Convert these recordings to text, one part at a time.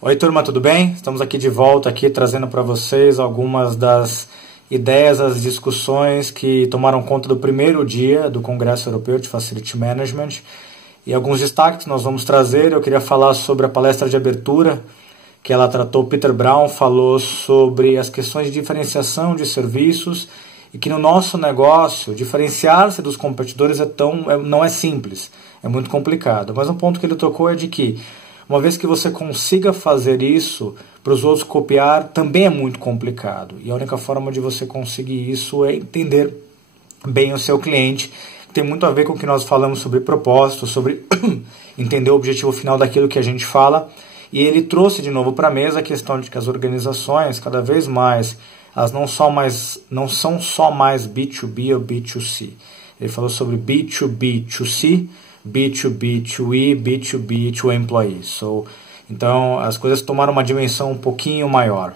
Oi turma, tudo bem? Estamos aqui de volta trazendo para vocês algumas das ideias, as discussões que tomaram conta do primeiro dia do Congresso Europeu de Facility Management e alguns destaques que nós vamos trazer. Eu queria falar sobre a palestra de abertura que ela tratou. Peter Brown falou sobre as questões de diferenciação de serviços e que no nosso negócio diferenciar-se dos competidores não é simples, é muito complicado. Mas um ponto que ele tocou é de que uma vez que você consiga fazer isso, para os outros copiar também é muito complicado. E a única forma de você conseguir isso é entender bem o seu cliente. Tem muito a ver com o que nós falamos sobre propósito, sobre entender o objetivo final daquilo que a gente fala. E ele trouxe de novo para a mesa a questão de que as organizações, cada vez mais, elas não são só mais B2B ou B2C. Ele falou sobre B2B2C, B2B2E, B2B to employees. Então, as coisas tomaram uma dimensão um pouquinho maior.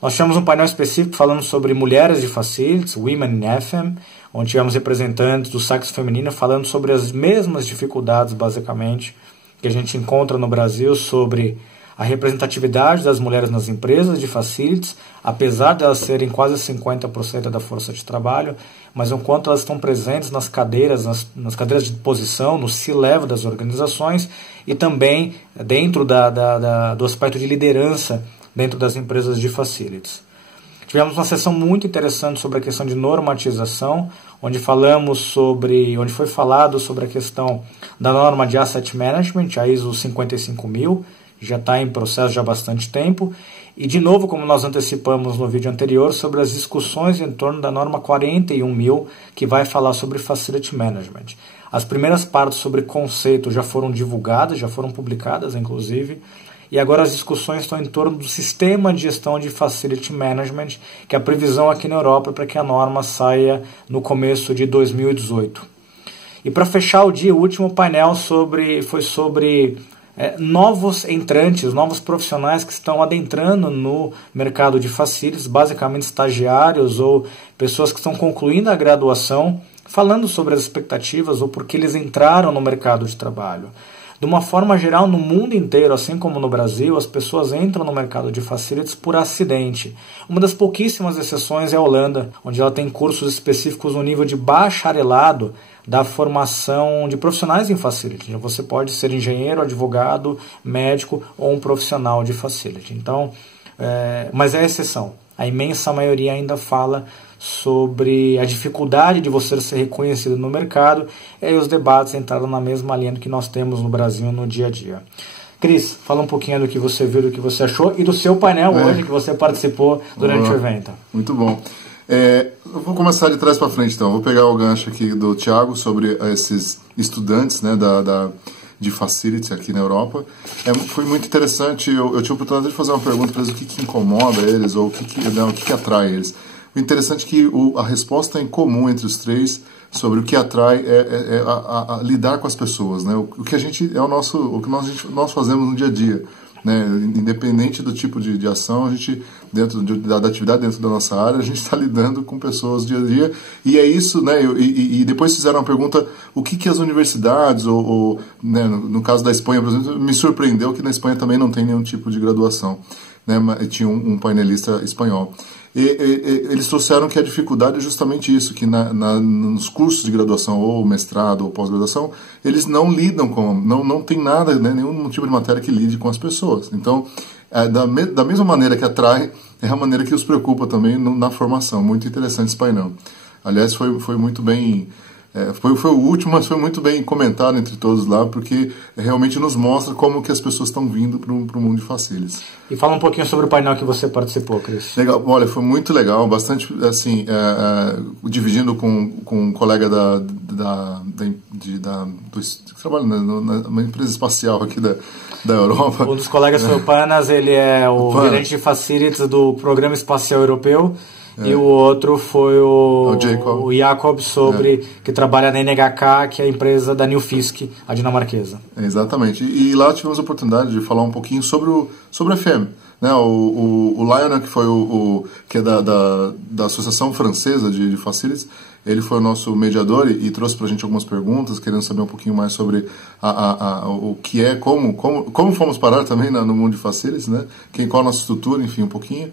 Nós tivemos um painel específico falando sobre mulheres de facilities, Women in FM, onde tivemos representantes do sexo feminino falando sobre as mesmas dificuldades, basicamente, que a gente encontra no Brasil sobre a representatividade das mulheres nas empresas de facilities, apesar de elas serem quase 50% da força de trabalho, mas o quanto elas estão presentes nas cadeiras, nas cadeiras de posição, no C-level das organizações e também dentro do aspecto de liderança dentro das empresas de facilities. Tivemos uma sessão muito interessante sobre a questão de normatização, onde foi falado sobre a questão da norma de Asset Management, a ISO 55000, já está em processo já há bastante tempo, e de novo, como nós antecipamos no vídeo anterior, sobre as discussões em torno da norma 41000, que vai falar sobre Facility Management. As primeiras partes sobre conceito já foram divulgadas, já foram publicadas, inclusive, e agora as discussões estão em torno do sistema de gestão de Facility Management, que é a previsão aqui na Europa para que a norma saia no começo de 2018. E para fechar o dia, o último painel foi sobre novos entrantes, novos profissionais que estão adentrando no mercado de facilities, basicamente estagiários ou pessoas que estão concluindo a graduação, falando sobre as expectativas ou porque eles entraram no mercado de trabalho. De uma forma geral, no mundo inteiro, assim como no Brasil, as pessoas entram no mercado de facilities por acidente. Uma das pouquíssimas exceções é a Holanda, onde ela tem cursos específicos no nível de bacharelado da formação de profissionais em facility. Você pode ser engenheiro, advogado, médico ou um profissional de facility. Então, mas é a exceção. A imensa maioria ainda fala sobre a dificuldade de você ser reconhecido no mercado, e aí os debates entraram na mesma linha do que nós temos no Brasil no dia a dia. Cris, fala um pouquinho do que você viu, do que você achou e do seu painel hoje que você participou durante o evento. Muito bom. Eu vou começar de trás para frente, então. Vou pegar o gancho aqui do Thiago sobre esses estudantes, né, de facility aqui na Europa. Foi muito interessante. Eu tive a oportunidade de fazer uma pergunta para eles: o que incomoda eles ou o que atrai eles. O interessante é que a resposta em comum entre os três sobre o que atrai a lidar com as pessoas, né? O que a gente o que nós fazemos no dia a dia, né? Independente do tipo de ação, a gente dentro da atividade dentro da nossa área, a gente está lidando com pessoas dia a dia, e é isso, né? E depois fizeram uma pergunta: o que as universidades né, no caso da Espanha, por exemplo, me surpreendeu que na Espanha também não tem nenhum tipo de graduação, né? Tinha um painelista espanhol. Eles trouxeram que a dificuldade é justamente isso, que nos cursos de graduação, ou mestrado, ou pós-graduação, eles não lidam não tem nada, né, nenhum tipo de matéria que lide com as pessoas. Então, da mesma maneira que atrai, é a maneira que os preocupa também na formação. Muito interessante esse painel. Aliás, foi muito bem... Foi o último, mas foi muito bem comentado entre todos lá, porque realmente nos mostra como que as pessoas estão vindo para o mundo de facilities. E fala um pouquinho sobre o painel que você participou, Cris. Legal, olha, foi muito legal, bastante, assim, dividindo com um colega que trabalha numa empresa espacial aqui da Europa. Um dos colegas foi o Panas, ele é o gerente de facilities do Programa Espacial Europeu. E o outro foi o Jacob, que trabalha na NHK, que é a empresa da Nilfisk, a dinamarquesa. Exatamente. E lá tivemos a oportunidade de falar um pouquinho sobre a FM, né? O Lionel, que foi que é da Associação Francesa de Facilities, ele foi o nosso mediador e trouxe para a gente algumas perguntas, querendo saber um pouquinho mais sobre o que é, como fomos parar também no mundo de Facilities, né? Qual a nossa estrutura, enfim, um pouquinho.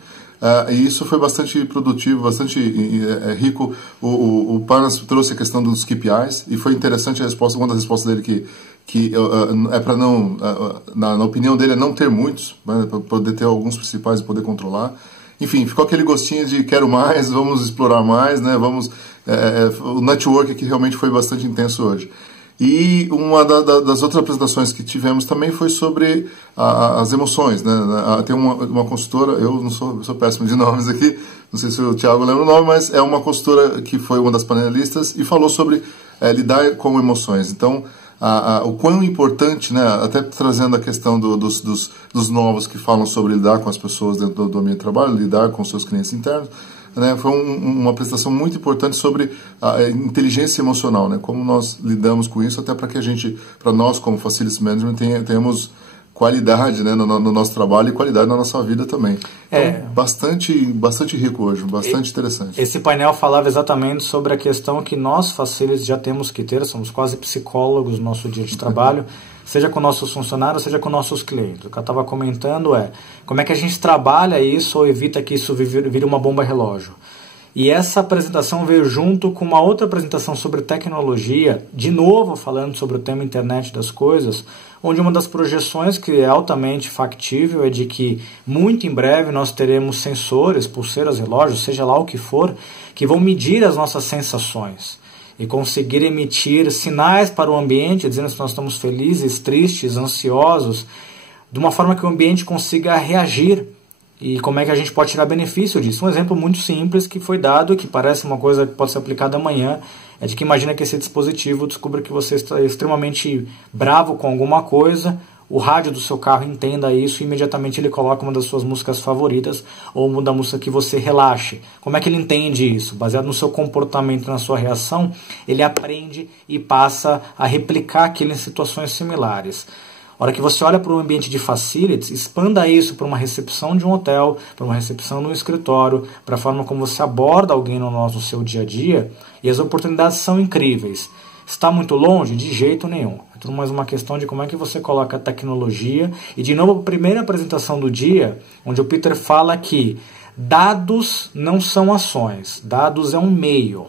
E isso foi bastante produtivo, bastante rico. O Panas trouxe a questão dos KPIs e foi interessante a resposta, uma das respostas dele que é para não, na opinião dele, é não ter muitos, né, para poder ter alguns principais e poder controlar. Enfim, ficou aquele gostinho de quero mais, vamos explorar mais, né? O network aqui realmente foi bastante intenso hoje. E uma das outras apresentações que tivemos também foi sobre as emoções, né? Tem uma consultora, eu sou péssimo de nomes aqui, não sei se o Thiago lembra o nome, mas é uma consultora que foi uma das panelistas e falou sobre lidar com emoções. Então, o quão importante, né, até trazendo a questão dos novos que falam sobre lidar com as pessoas dentro do ambiente de trabalho, lidar com seus clientes internos, né, foi uma apresentação muito importante sobre a inteligência emocional, né, como nós lidamos com isso, até para nós como Facilities Management tenhamos qualidade, né, no nosso trabalho e qualidade na nossa vida também. Então, bastante rico hoje, bastante interessante. Esse painel falava exatamente sobre a questão que nós, Facilities, já temos que ter, somos quase psicólogos no nosso dia de trabalho, seja com nossos funcionários, seja com nossos clientes. O que eu estava comentando é como é que a gente trabalha isso ou evita que isso vire uma bomba relógio. E essa apresentação veio junto com uma outra apresentação sobre tecnologia, de novo falando sobre o tema internet das coisas, onde uma das projeções que é altamente factível é de que muito em breve nós teremos sensores, pulseiras, relógios, seja lá o que for, que vão medir as nossas sensações e conseguir emitir sinais para o ambiente, dizendo se nós estamos felizes, tristes, ansiosos, de uma forma que o ambiente consiga reagir. E como é que a gente pode tirar benefício disso? Um exemplo muito simples que foi dado, que parece uma coisa que pode ser aplicada amanhã, é de que imagina que esse dispositivo descubra que você está extremamente bravo com alguma coisa, o rádio do seu carro entenda isso e imediatamente ele coloca uma das suas músicas favoritas ou uma da música que você relaxe. Como é que ele entende isso? Baseado no seu comportamento, na sua reação, ele aprende e passa a replicar aquilo em situações similares. A hora que você olha para o ambiente de Facilities, expanda isso para uma recepção de um hotel, para uma recepção no escritório, para a forma como você aborda alguém no seu dia a dia, e as oportunidades são incríveis. Está muito longe? De jeito nenhum. É tudo mais uma questão de como é que você coloca a tecnologia. E de novo, a primeira apresentação do dia, onde o Peter fala que dados não são ações, dados é um meio.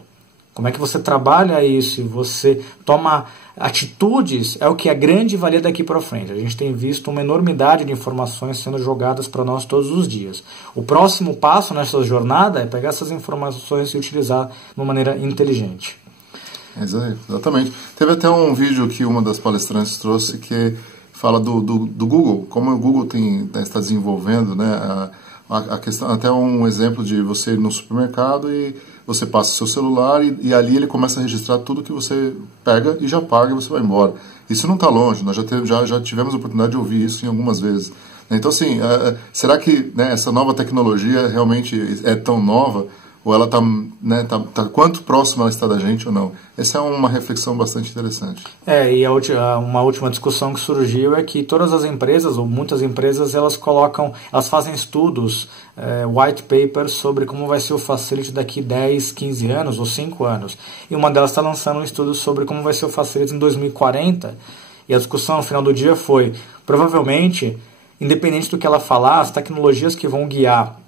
Como é que você trabalha isso e você toma atitudes é o que é a grande valia daqui para frente. A gente tem visto uma enormidade de informações sendo jogadas para nós todos os dias. O próximo passo nessa jornada é pegar essas informações e utilizar de uma maneira inteligente. Exatamente. Teve até um vídeo que uma das palestrantes trouxe que fala do Google, como o Google está desenvolvendo, né, a questão, até um exemplo de você ir no supermercado e você passa seu celular e ali ele começa a registrar tudo que você pega e já paga e você vai embora. Isso não está longe, nós já tivemos a oportunidade de ouvir isso em algumas vezes. Então, assim, será que, né, essa nova tecnologia realmente é tão nova? Ou ela está, né, quanto próximo ela está da gente ou não? Essa é uma reflexão bastante interessante. E uma última discussão que surgiu é que todas as empresas, ou muitas empresas, elas fazem estudos, white papers, sobre como vai ser o Facility daqui 10, 15 anos ou 5 anos. E uma delas está lançando um estudo sobre como vai ser o Facility em 2040. E a discussão no final do dia foi, provavelmente, independente do que ela falar, as tecnologias que vão guiar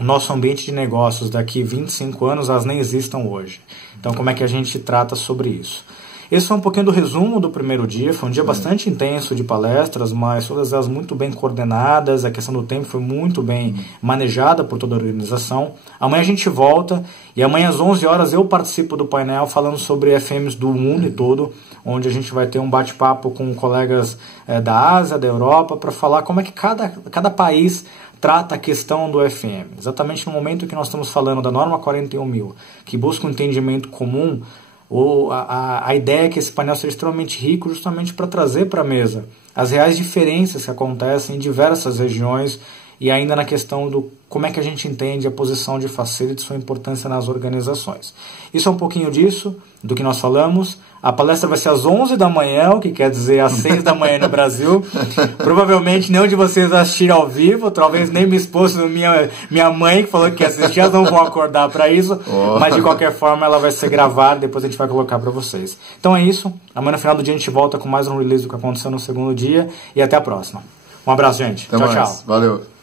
o nosso ambiente de negócios daqui 25 anos, elas nem existam hoje. Então, como é que a gente trata sobre isso? Esse foi um pouquinho do resumo do primeiro dia. Foi um dia bastante intenso de palestras, mas todas elas muito bem coordenadas. A questão do tempo foi muito bem manejada por toda a organização. Amanhã a gente volta e amanhã às 11 horas eu participo do painel falando sobre FMs do mundo todo, onde a gente vai ter um bate-papo com colegas da Ásia, da Europa, para falar como é que cada país trata a questão do FM. Exatamente no momento que nós estamos falando da norma 41.000, que busca um entendimento comum, a ideia é que esse painel seja extremamente rico justamente para trazer para a mesa as reais diferenças que acontecem em diversas regiões e ainda na questão do como é que a gente entende a posição de facility, sua importância nas organizações. Isso é um pouquinho disso, do que nós falamos. A palestra vai ser às 11 da manhã, o que quer dizer às 6 da manhã no Brasil. Provavelmente nenhum de vocês vai assistir ao vivo, talvez nem minha esposa, minha mãe, que falou que ia assistir, elas não vão acordar para isso, mas de qualquer forma ela vai ser gravada, depois a gente vai colocar para vocês. Então é isso, amanhã no final do dia a gente volta com mais um release do que aconteceu no segundo dia, e até a próxima. Um abraço, gente. Até tchau, mais. tchau. Valeu.